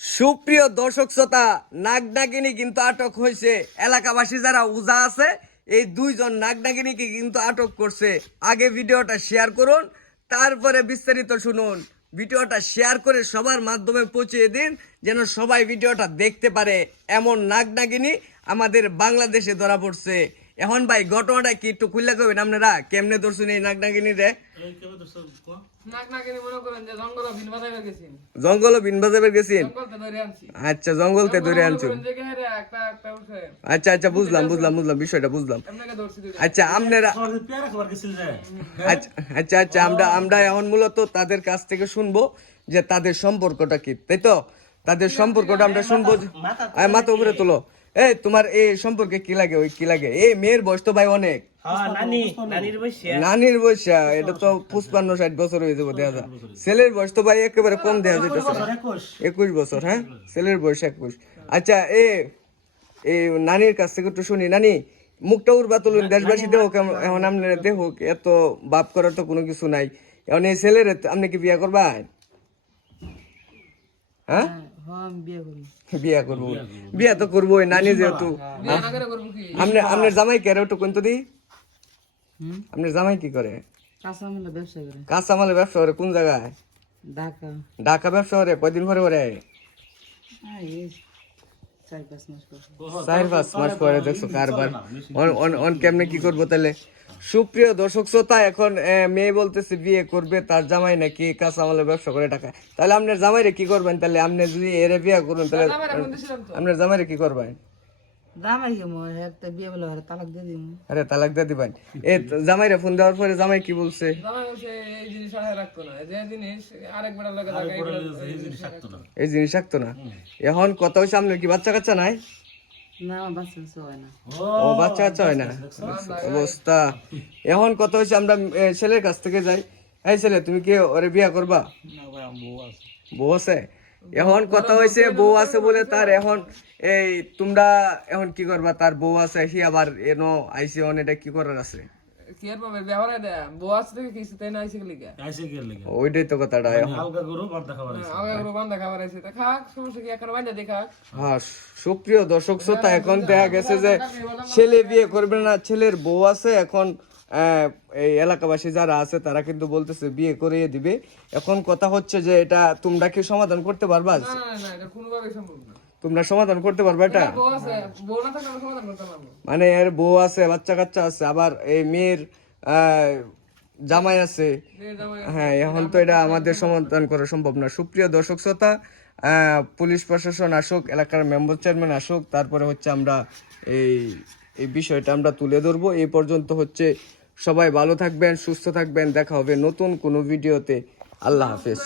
সুপ্রিয় দর্শক শ্রোতা, নাগনাগিনী কিন্তু আটক হয়েছে। এলাকাবাসী যারা উজা আছে এই দুইজন নাগনাগিনীকে কিন্তু আটক করছে। আগে ভিডিওটা শেয়ার করুন, তারপরে বিস্তারিত শুনুন। ভিডিওটা শেয়ার করে সবার মাধ্যমে পৌঁছিয়ে দিন, যেন সবাই ভিডিওটা দেখতে পারে। এমন নাগনাগিনী আমাদের বাংলাদেশে ধরা পড়ছে। এখন ভাই ঘটনাটা কি একটু খুললা কবেন আপনারা? কেমনে ধরছেন এই নাগনাগিনী রে? জঙ্গল বিন বাজাবে গেছেন? আচ্ছা, জঙ্গলতে ধরে আনছো। আচ্ছা আচ্ছা, বুঝলাম বুঝলাম বুঝলাম, বিষয়টা বুঝলাম। আচ্ছা আপনারা আচ্ছা আচ্ছা, আমরা এখন মূলত তাদের কাছ থেকে শুনবো যে তাদের সম্পর্কটা কি, তাই তো? তাদের সম্পর্কটা আমরা শুনবো। মাথা উপরে তোলো। এই তোমার এই সম্পর্কে কি লাগে? ওই কি লাগে? এই মেয়ের বয়স তো ভাই অনেক, নানির বয়স এটা তো 55-60 বছর হয়ে যাবো দেখা যায়। ছেলের বয়স তো ভাই একেবারে কম দেখা যাইতেছে, 21 বছর। হ্যাঁ, ছেলের বয়স 21। আচ্ছা, এই নানির কাছ থেকে একটু শুনি। নানি, মুখটা উড়বা তুলুন, দেশবাসী দেখো এখন আপনারা দেখো, এত বাপ করার তো কোনো কিছু নাই। এখন এই ছেলের আপনি কি বিয়ে করবা? হ্যাঁ, বিয়া করবো। বিয়া তো করবো নানি, যেহেতু। আপনার জামাই কে? একটু কোন তো দি, আপনার জামাই কি করে? কাঁচামালের ব্যবসা করে। কোন জায়গায়? ঢাকা ব্যবসা করে। কয়দিন পরে করে? 4-5 মাস পরে। দেখছো কারবার কেমনে কি করবো তাহলে? সুপ্রিয় দর্শক শ্রোতা, এখন মেয়ে বলতেছে বিয়ে করবে, তার জামাই নাকি কাঁচামালের ব্যবসা করে টাকা। তাহলে আপনার জামাইরে কি করবেন? তাহলে আপনি যদি এরে বিয়ে করুন, তাহলে আপনার জামাইরে কি করবেন? আরে তালাক দিয়ে দিবেন? জামাইরে ফোন দেওয়ার পরে জামাই কি বলছে? এই জিনিস রাখতো না। এখন কথা হচ্ছে আপনার কি বাচ্চা কাচ্চা নাই? ও, বাচ্চা কাচ্চা হয় না অবস্থা। এখন কথা হচ্ছে আমরা ছেলের কাছ থেকে যাই। এই ছেলে, তুমি কি ওরে বিয়া করবা? বউ আছে। এখন কথা হয়েছে বউ আছে বলে তার এখন এই তোমরা এখন কি করবা? তার বউ আছে, সে আবার এনো আইসি, অন এটা কি করার আছে? ওইটাই তো কথাটা। হ্যাঁ, সুপ্রিয় দর্শক শ্রোতা, এখন দেখা গেছে যে ছেলে বিয়ে করবে না, ছেলের বউ আছে। এখন এই এলাকাবাসী যারা আছে তারা কিন্তু বলতেছে বিয়ে করিয়ে দিবে। এখন কথা হচ্ছে যে এটা তোমরা কি সমাধান করতে পারবা? তোমরা সমাধান করতে পারবে এটা? মানে এর বউ আছে, বাচ্চা কাচ্চা আছে, আবার এই মেয়ের জামাই আছে। হ্যাঁ, এখন তো এটা আমাদের সমাধান করা সম্ভব না। সুপ্রিয় দর্শক শ্রোতা, পুলিশ প্রশাসন আসুক, এলাকার মেম্বার চেয়ারম্যান আসুক, তারপরে হচ্ছে আমরা এই এই বিষয়টা আমরা তুলে ধরবো। এই পর্যন্ত হচ্ছে সবাই ভালো থাকবেন, সুস্থ থাকবেন। দেখা হবে নতুন কোনো ভিডিওতে। আল্লাহ হাফেজ।